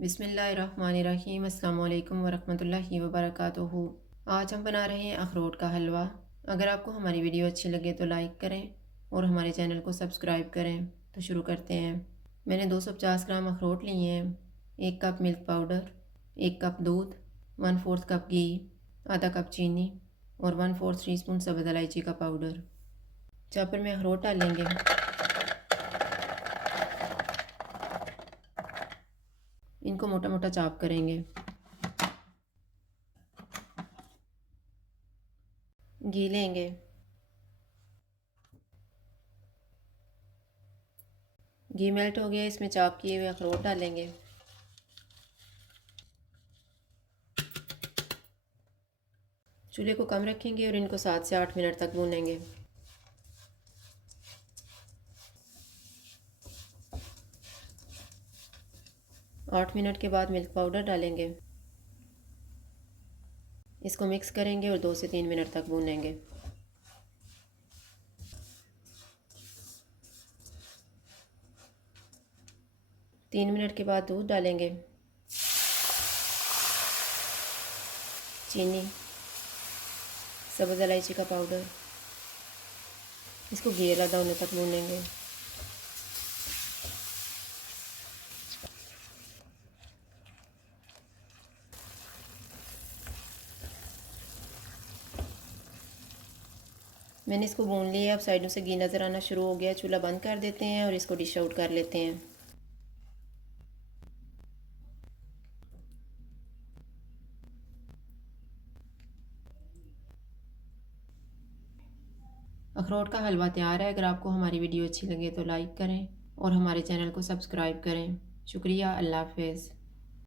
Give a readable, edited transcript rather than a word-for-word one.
बिस्मिल्लाहिर्रहमानिर्रहीम अस्सलामु अलैकुम वरहमतुल्लाहि वबरकातुहू। आज हम बना रहे हैं अखरोट का हलवा। अगर आपको हमारी वीडियो अच्छी लगे तो लाइक करें और हमारे चैनल को सब्सक्राइब करें। तो शुरू करते हैं। मैंने 250 ग्राम अखरोट लिए हैं, 1 कप मिल्क पाउडर, 1 कप दूध, 1/4 कप घी, आधा कप चीनी और 1/4 टीस्पून सब्ज़ इलायची का पाउडर। चॉपर में अखरोट डालेंगे। इनको मोटा मोटा चॉप करेंगे। घी लेंगे, घी मेल्ट हो गया, इसमें चॉप किए हुए अखरोट डालेंगे। चूल्हे को कम रखेंगे और इनको 7 से 8 मिनट तक भूनेंगे। आठ मिनट के बाद मिल्क पाउडर डालेंगे। इसको मिक्स करेंगे और 2 से 3 मिनट तक भूनेंगे। तीन मिनट के बाद दूध डालेंगे, चीनी, सब्ज़ इलायची का पाउडर। इसको घी अलग होने तक भूनेंगे। मैंने इसको भून लिया। अब साइडों से घी नज़र आना शुरू हो गया। चूल्हा बंद कर देते हैं और इसको डिश आउट कर लेते हैं। अखरोट का हलवा तैयार है। अगर आपको हमारी वीडियो अच्छी लगे तो लाइक करें और हमारे चैनल को सब्सक्राइब करें। शुक्रिया। अल्लाह हाफ़िज़।